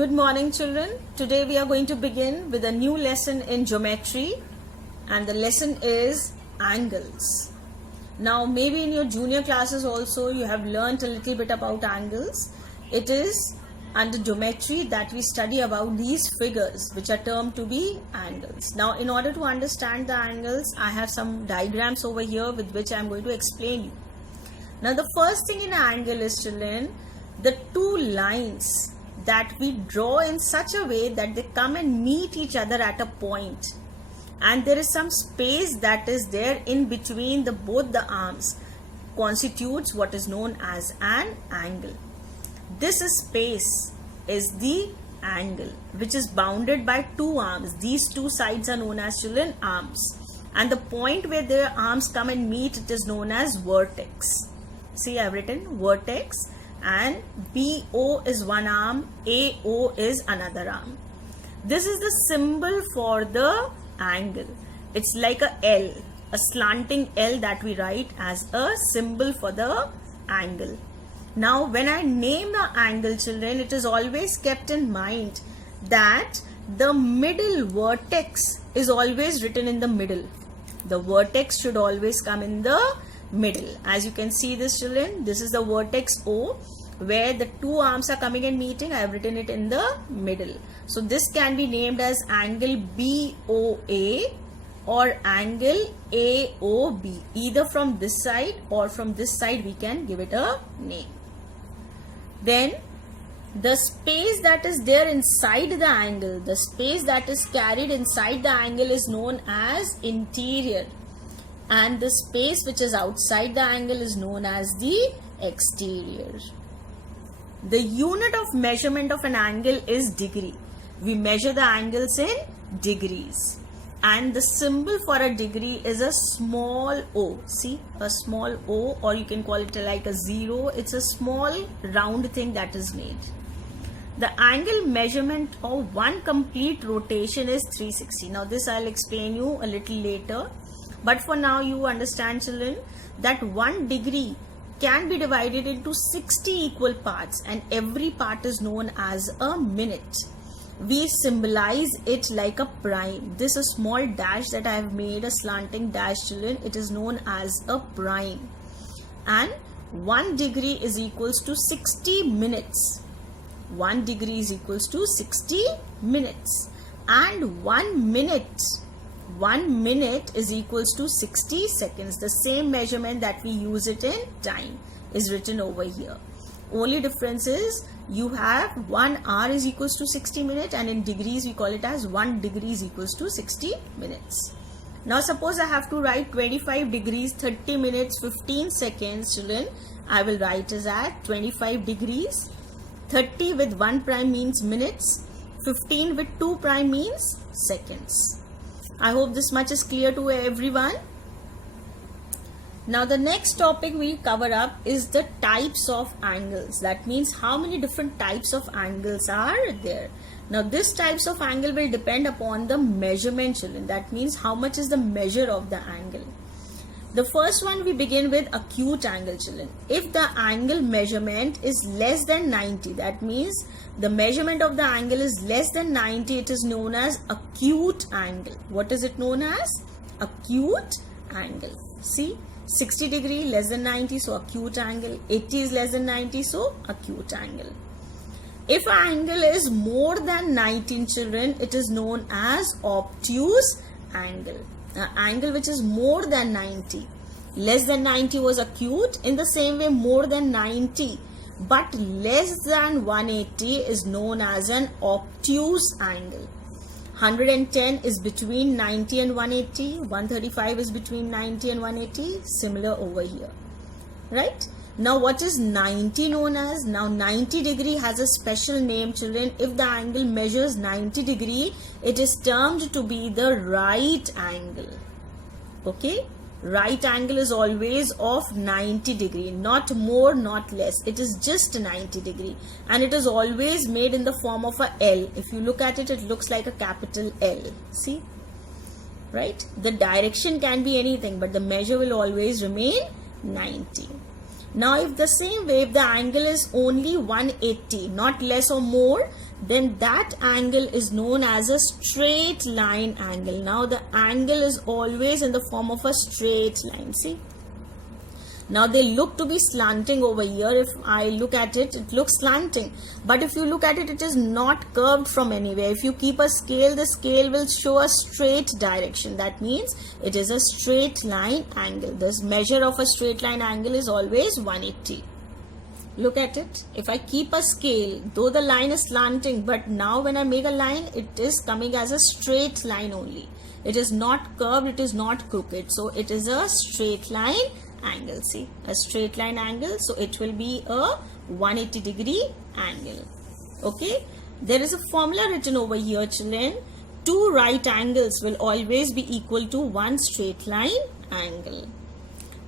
Good morning, children. Today we are going to begin with a new lesson in geometry, and the lesson is angles. Now, maybe in your junior classes also you have learnt a little bit about angles. It is under geometry that we study about these figures which are termed to be angles. Now, in order to understand the angles, I have some diagrams over here with which I am going to explain you. Now, the first thing in an angle is, children, the two lines that we draw in such a way that they come and meet each other at a point, and there is some space that is there in between both the arms constitutes what is known as an angle. This space is the angle which is bounded by two arms. These two sides are known as, children, arms, and the point where their arms come and meet, it is known as vertex. See, I have written vertex, and BO is one arm, AO is another arm. This is the symbol for the angle. It's like a L, a slanting L that we write as a symbol for the angle. Now, when I name the angle, children, it is always kept in mind that the middle vertex is always written in the middle. The vertex should always come in the middle. As you can see this, children, this is the vertex O, where the two arms are coming and meeting. I have written it in the middle. So this can be named as angle BOA or angle AOB. Either from this side or from this side we can give it a name. Then the space that is there inside the angle, the space that is carried inside the angle is known as interior, and the space which is outside the angle is known as the exterior. The unit of measurement of an angle is degree. We measure the angles in degrees, and the symbol for a degree is a small o. See, a small o, or you can call it like a zero. It's a small round thing that is made. The angle measurement of one complete rotation is 360. Now this I'll explain you a little later. But for now, you understand, children, that 1 degree can be divided into 60 equal parts, and every part is known as a minute. We symbolize it like a prime. This is a small dash that I have made, a slanting dash, children. It is known as a prime. And 1 degree is equals to 60 minutes. 1 degree is equals to 60 minutes. And 1 minute is equals to 60 seconds. The same measurement that we use it in time is written over here. Only difference is you have 1 hour is equals to 60 minutes, and in degrees we call it as 1 degree is equals to 60 minutes. Now suppose I have to write 25 degrees, 30 minutes, 15 seconds, children. I will write as at 25 degrees. 30 with 1 prime means minutes. 15 with 2 prime means seconds. I hope this much is clear to everyone. Now the next topic we cover up is the types of angles. That means how many different types of angles are there. Now this types of angle will depend upon the measurement, children. That means how much is the measure of the angle. The first one we begin with acute angle, children. If the angle measurement is less than 90, that means the measurement of the angle is less than 90, it is known as acute angle. What is it known as? Acute angle. See, 60 degree less than 90, so acute angle. 80 is less than 90, so acute angle. If an angle is more than 19, children, it is known as obtuse angle. An angle which is more than 90. Less than 90 was acute. In the same way, more than 90 but less than 180 is known as an obtuse angle. 110 is between 90 and 180. 135 is between 90 and 180. Similar over here. Right? Now what is 90 known as? Now 90 degree has a special name, children. If the angle measures 90 degree, it is termed to be the right angle. Okay? Right angle is always of 90 degree, not more, not less. It is just 90 degree, and it is always made in the form of a L. If you look at it, it looks like a capital L. See? Right? The direction can be anything, but the measure will always remain 90. Now if the same way, if the angle is only 180, not less or more, then that angle is known as a straight line angle. Now the angle is always in the form of a straight line. See, now they look to be slanting over here. If I look at it, it looks slanting, but if you look at it, it is not curved from anywhere. If you keep a scale, the scale will show a straight direction. That means it is a straight line angle. This measure of a straight line angle is always 180. Look at it. If I keep a scale, though the line is slanting, but now when I make a line, it is coming as a straight line only. It is not curved, it is not crooked. So it is a straight line angle. See, a straight line angle. So it will be a 180 degree angle. Okay. There is a formula written over here, children. Two right angles will always be equal to one straight line angle.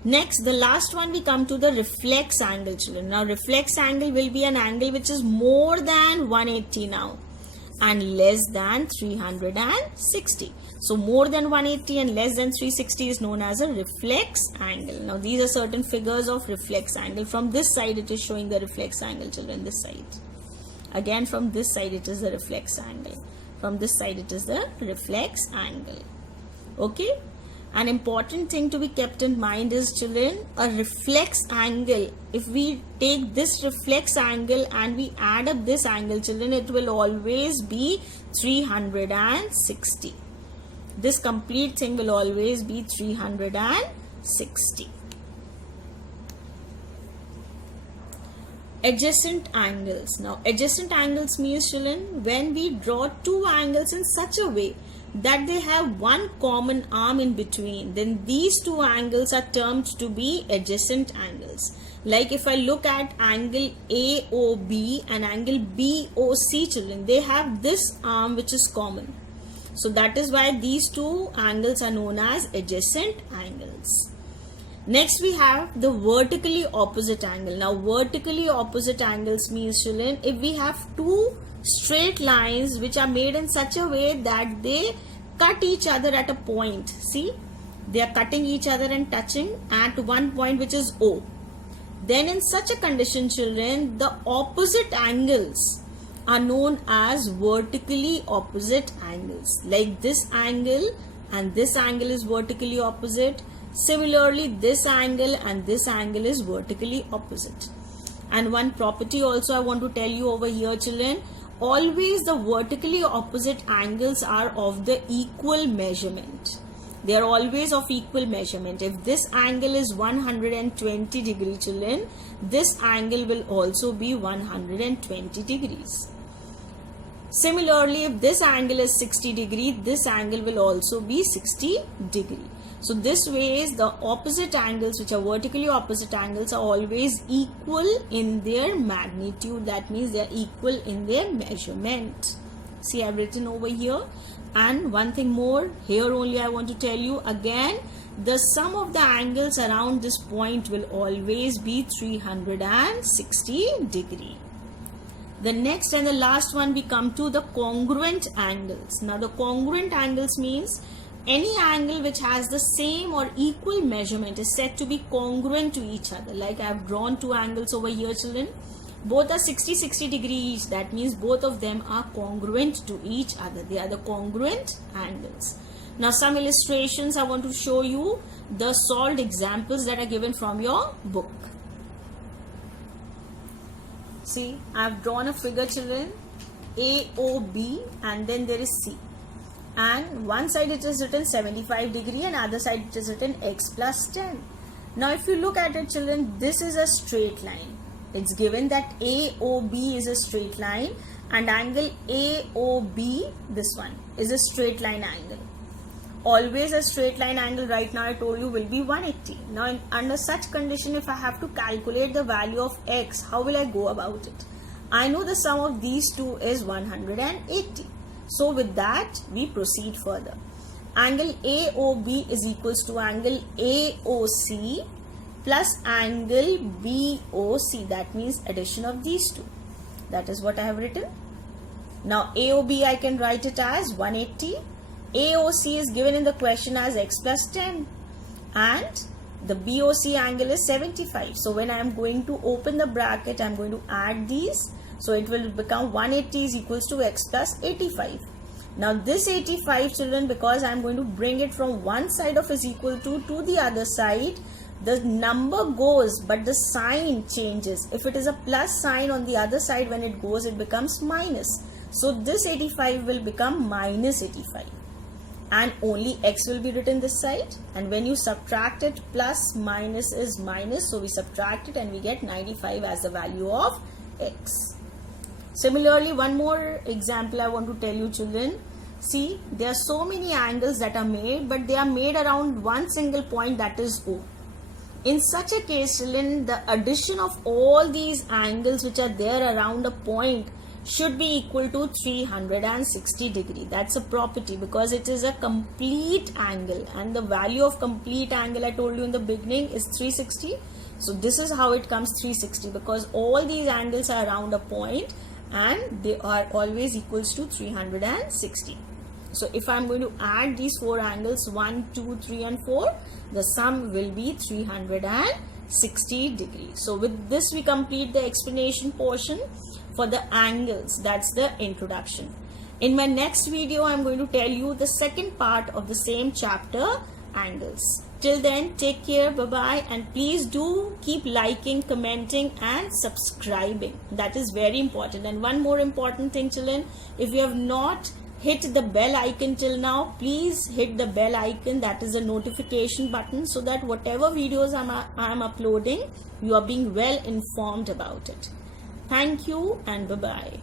Next, the last one, we come to the reflex angle, children. Now, reflex angle will be an angle which is more than 180 now and less than 360. So, more than 180 and less than 360 is known as a reflex angle. Now, these are certain figures of reflex angle. From this side, it is showing the reflex angle, children, this side. Again, from this side, it is the reflex angle. From this side, it is the reflex angle. Okay. An important thing to be kept in mind is, children, a reflex angle. If we take this reflex angle and we add up this angle, children, it will always be 360. This complete thing will always be 360. Adjacent angles. Now, adjacent angles means, children, when we draw two angles in such a way that they have one common arm in between, then these two angles are termed to be adjacent angles. Like if I look at angle AOB and angle BOC, children, they have this arm which is common. So that is why these two angles are known as adjacent angles. Next, we have the vertically opposite angle. Now, vertically opposite angles means, children, if we have two straight lines which are made in such a way that they cut each other at a point. See, they are cutting each other and touching at one point which is O. Then in such a condition, children, the opposite angles are known as vertically opposite angles. Like this angle and this angle is vertically opposite. Similarly, this angle and this angle is vertically opposite. And one property also I want to tell you over here, children. Always the vertically opposite angles are of the equal measurement. They are always of equal measurement. If this angle is 120 degree, children, this angle will also be 120 degrees. Similarly, if this angle is 60 degree, this angle will also be 60 degree. So this way is the opposite angles, which are vertically opposite angles, are always equal in their magnitude. That means they are equal in their measurement. See, I have written over here. And one thing more, here only I want to tell you again, the sum of the angles around this point will always be 360 degree. The next and the last one, we come to the congruent angles. Now the congruent angles means any angle which has the same or equal measurement is said to be congruent to each other. Like I have drawn two angles over here, children. Both are 60 degree each. That means both of them are congruent to each other. They are the congruent angles. Now some illustrations I want to show you, the solved examples that are given from your book. See, I have drawn a figure, children, AOB, and then there is C. And one side it is written 75 degree and other side it is written x plus 10. Now if you look at it, children, this is a straight line. It's given that AOB is a straight line and angle AOB, this one, is a straight line angle. Always a straight line angle, right now I told you, will be 180. Now under such condition, if I have to calculate the value of x, how will I go about it? I know the sum of these two is 180. So with that, we proceed further. Angle AOB is equals to angle AOC plus angle BOC. That means addition of these two. That is what I have written. Now AOB I can write it as 180. AOC is given in the question as x plus 10. And the BOC angle is 75. So when I am going to open the bracket, I am going to add these. So it will become 180 is equals to x plus 85. Now this 85, children, because I am going to bring it from one side of is equal to the other side, the number goes but the sign changes. If it is a plus sign on the other side, when it goes it becomes minus. So this 85 will become minus 85. And only x will be written this side, and when you subtract it, plus minus is minus, so we subtract it and we get 95 as the value of x. Similarly, one more example I want to tell you, children. See, there are so many angles that are made, but they are made around one single point, that is O. In such a case, children, the addition of all these angles which are there around a point should be equal to 360 degree. That's a property because it is a complete angle, and the value of complete angle I told you in the beginning is 360. So this is how it comes 360, because all these angles are around a point and they are always equals to 360. So if I am going to add these four angles, 1, 2, 3 and 4, the sum will be 360 degrees. So with this we complete the explanation portion for the angles. That's the introduction. In my next video, I'm going to tell you the second part of the same chapter, angles. Till then, take care, bye-bye, and please do keep liking, commenting and subscribing. That is very important. And one more important thing, children, if you have not hit the bell icon till now, please hit the bell icon, that is a notification button, so that whatever videos I'm uploading, you are being well informed about it. Thank you and bye-bye.